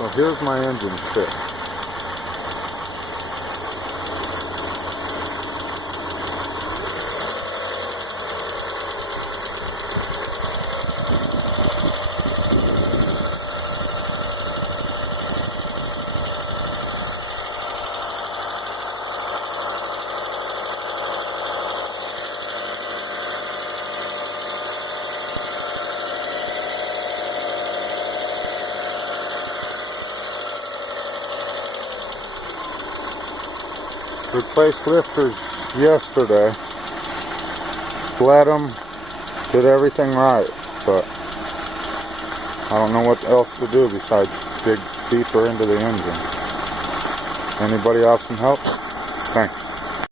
So here's my engine fix. Replaced lifters yesterday, bled them, did everything right, but I don't know what else to do besides dig deeper into the engine. Anybody else can help? Thanks.